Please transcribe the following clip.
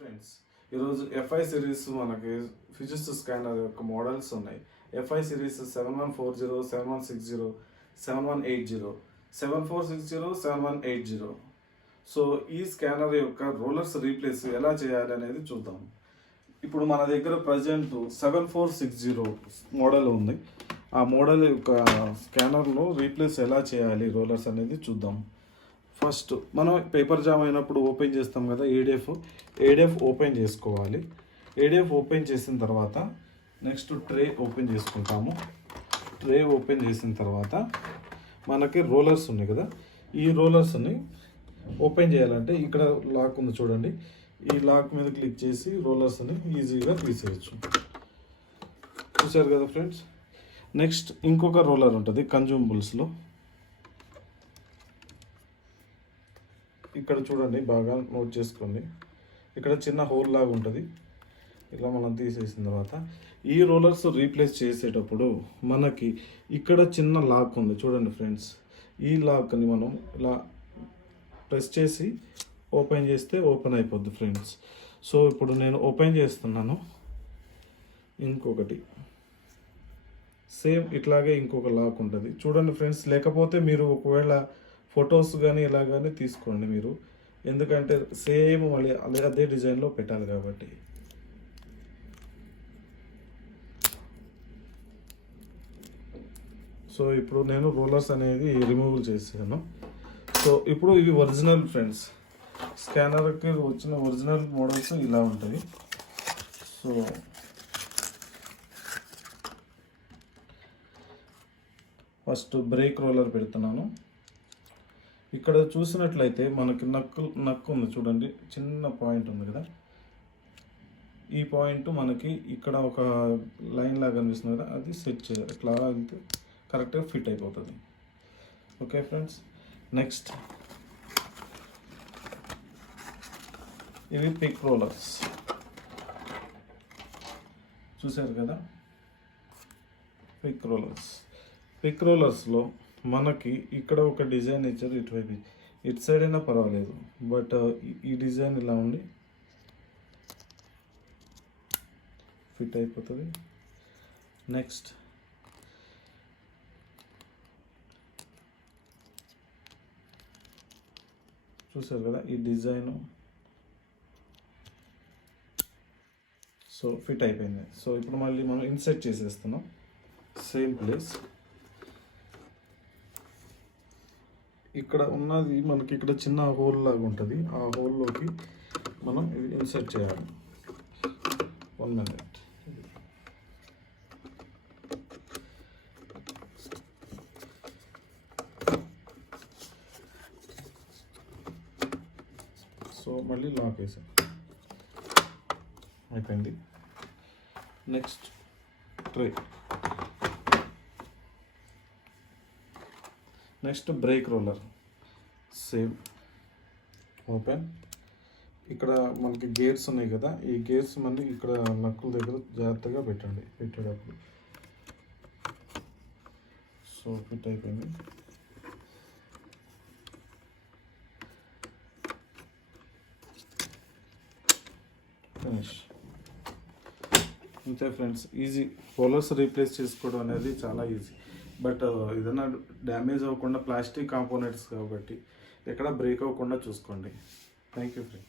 Friends, ఈరోజు FI series మనకి ఫిజిక్స్ స్కానర్ యొక్క మోడల్స్ ఉన్నాయి. ఎఫ్ఐ సిరీస్ 7140, 7160, 7180, 7460, 7180. సో ఈ స్కానర్ యొక్క రోలర్స్ రీప్లేస్ ఎలా చేయాలి అనేది చూద్దాం. ఇప్పుడు మన దగ్గర ప్రజెంట్ 7460 మోడల్ ఉంది. ఆ మోడల్ యొక్క స్కానర్లో రీప్లేస్ ఎలా చేయాలి రోలర్స్ అనేది చూద్దాం. ఫస్ట్ మనం పేపర్ జామ్ అయినప్పుడు ఓపెన్ చేస్తాం కదా, ఏడిఎఫ్ ఓపెన్ చేసుకోవాలి. ఏడిఎఫ్ ఓపెన్ చేసిన తర్వాత నెక్స్ట్ ట్రే ఓపెన్ చేసుకుంటాము. ట్రే ఓపెన్ చేసిన తర్వాత మనకి రోలర్స్ ఉన్నాయి కదా, ఈ రోలర్స్ని ఓపెన్ చేయాలంటే ఇక్కడ లాక్ ఉంది చూడండి, ఈ లాక్ మీద క్లిక్ చేసి రోలర్స్ని ఈజీగా తీసేయచ్చు. చూసారు కదా ఫ్రెండ్స్. నెక్స్ట్ ఇంకొక రోలర్ ఉంటుంది కన్జ్యూమబుల్స్లో. ఇక్కడ చూడండి, బాగా నోట్ చేసుకోండి. ఇక్కడ చిన్న హోల్ లాగా ఉంటుంది. ఇలా మనం తీసేసిన తర్వాత ఈ రోలర్స్ రీప్లేస్ చేసేటప్పుడు మనకి ఇక్కడ చిన్న లాక్ ఉంది చూడండి ఫ్రెండ్స్. ఈ లాక్ని మనం ఇలా ప్రెస్ చేసి ఓపెన్ చేస్తే ఓపెన్ అయిపోద్ది ఫ్రెండ్స్. సో ఇప్పుడు నేను ఓపెన్ చేస్తున్నాను. ఇంకొకటి సేమ్ ఇట్లాగే ఇంకొక లాక్ ఉంటుంది చూడండి ఫ్రెండ్స్. లేకపోతే మీరు ఒకవేళ ఫొటోస్ కానీ ఇలా కానీ తీసుకోండి మీరు, ఎందుకంటే సేమ్ మళ్ళీ అదే డిజైన్లో పెట్టాలి కాబట్టి. సో ఇప్పుడు నేను రోలర్స్ అనేది రిమూవ్ చేసాను. సో ఇప్పుడు ఇవి ఒరిజినల్ ఫ్రెండ్స్, స్కానర్కి వచ్చిన ఒరిజినల్ మోడల్స్ ఇలా ఉంటాయి. సో ఫస్ట్ బ్రేక్ రోలర్ పెడుతున్నాను. ఇక్కడ చూసినట్లయితే మనకి నక్కు ఉంది చూడండి, చిన్న పాయింట్ ఉంది కదా. ఈ పాయింట్ మనకి ఇక్కడ ఒక లైన్ లాగా కనిపిస్తుంది కదా, అది సెట్ చేయాలి. ఇట్లా వెళ్తే కరెక్ట్గా ఫిట్ అయిపోతుంది. Okay friends. నెక్స్ట్ ఇవి పిక్ రోలర్స్ చూసారు కదా. పిక్ రోలర్స్లో మనకి ఇక్కడ ఒక డిజైన్ ఇచ్చారు, ఇటువైపు ఇటు సైడ్ అయినా పర్వాలేదు, బట్ ఈ డిజైన్ ఇలా ఉండి ఫిట్ అయిపోతుంది. నెక్స్ట్ చూసారు కదా ఈ డిజైను. సో ఫిట్ అయిపోయింది. సో ఇప్పుడు మళ్ళీ మనం ఇన్సర్ట్ చేసేస్తున్నాం సేమ్ ప్లేస్. ఇక్కడ ఉన్నది మనకి ఇక్కడ చిన్న హోల్ లాగా ఉంటుంది, ఆ హోల్లోకి మనం ఇది ఇన్సర్ట్ చేయాలి. 1 minute. సో మళ్ళీ లాక్ వేసాం, అయిపోయింది. Next tray. Next break roller same open. ఇక్కడ మనకి గేర్స్ ఉన్నాయి కదా, ఈ గేర్స్ మళ్ళీ ఇక్కడ నక్కుల దగ్గర జాగ్రత్తగా పెట్టండి పెట్టేటప్పుడు. సో ఫిట్ అయిపోయింది. ఫినిష్. అంతే ఫ్రెండ్స్, ఈజీ. రోలర్స్ రీప్లేస్ చేసుకోవడం అనేది చాలా ఈజీ. బట్ ఏదైనా డ్యామేజ్ అవ్వకుండా ప్లాస్టిక్ కాంపోనెంట్స్ కాబట్టి ఎక్కడ బ్రేక్ అవ్వకుండా చూసుకోండి. Thank you friend.